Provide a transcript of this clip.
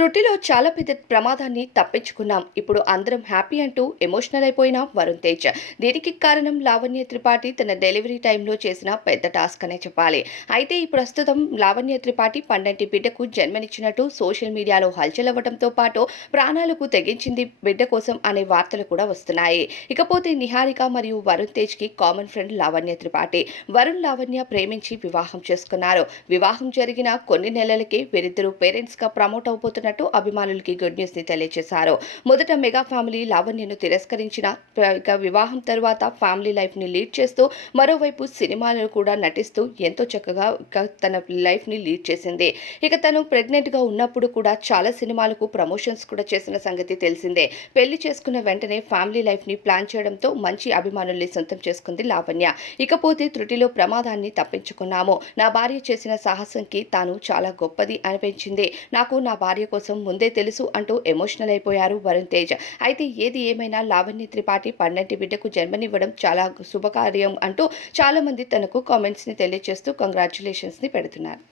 త్రుటిలో చాలా పెద్ద ప్రమాదాన్ని తప్పించుకున్నాం. ఇప్పుడు అందరం హ్యాపీ అంటూ ఎమోషనల్ అయిపోయిన వరుణ్ తేజ్. దీనికి కారణం లావణ్య త్రిపాఠి తన డెలివరీ టైంలో చేసిన పెద్ద టాస్క్ అనే చెప్పాలి. అయితే ఈ ప్రస్తుతం లావణ్య త్రిపాఠి పండంటి బిడ్డకు జన్మనిచ్చినట్టు సోషల్ మీడియాలో హల్చల్ అవ్వడంతో పాటు ప్రాణాలకు తెగించింది బిడ్డ కోసం అనే వార్తలు కూడా వస్తున్నాయి. ఇకపోతే నిహారిక మరియు వరుణ్ తేజ్ కి కామన్ ఫ్రెండ్ లావణ్య త్రిపాఠి. వరుణ్ లావణ్య ప్రేమించి వివాహం చేసుకున్నారు. వివాహం జరిగిన కొన్ని నెలలకే వీరిద్దరూ పేరెంట్స్ గా ప్రమోట్ అవబోతున్నారు. అభిమానులకి గుడ్ న్యూస్ ని తెలియజేశారు. మొదట మెగా ఫ్యామిలీ లావణ్యను తిరస్కరించిన వివాహం తర్వాత ఫ్యామిలీ లైఫ్ ని లీడ్ చేస్తూ మరోవైపు సినిమాలను కూడా నటిస్తూ ఎంతో చక్కగా తన లైఫ్ ని లీడ్ చేసింది. ఇక తను ప్రెగ్నెంట్ గా ఉన్నప్పుడు కూడా చాలా సినిమాలకు ప్రమోషన్స్ కూడా చేసిన సంగతి తెలిసిందే. పెళ్లి చేసుకున్న వెంటనే ఫ్యామిలీ లైఫ్ ని ప్లాన్ చేయడంతో మంచి అభిమానుల్ని సొంతం చేసుకుంది లావణ్య. ఇకపోతే త్రుటిలో ప్రమాదాన్ని తప్పించుకున్నాము. నా భార్య చేసిన సాహసంకి తాను చాలా గొప్పది అనిపించింది. నాకు నా భార్య కోసం ముందే తెలుసు అంటూ ఎమోషనల్ అయిపోయారు వరుణ్ తేజ్. అయితే ఏది ఏమైనా లావణ్య త్రిపాఠి పండంటి బిడ్డకు జన్మనివ్వడం చాలా శుభకార్యం అంటూ చాలా మంది తనకు కామెంట్స్ ని తెలియజేస్తూ కంగ్రాచ్యులేషన్స్ ని పెడుతున్నారు.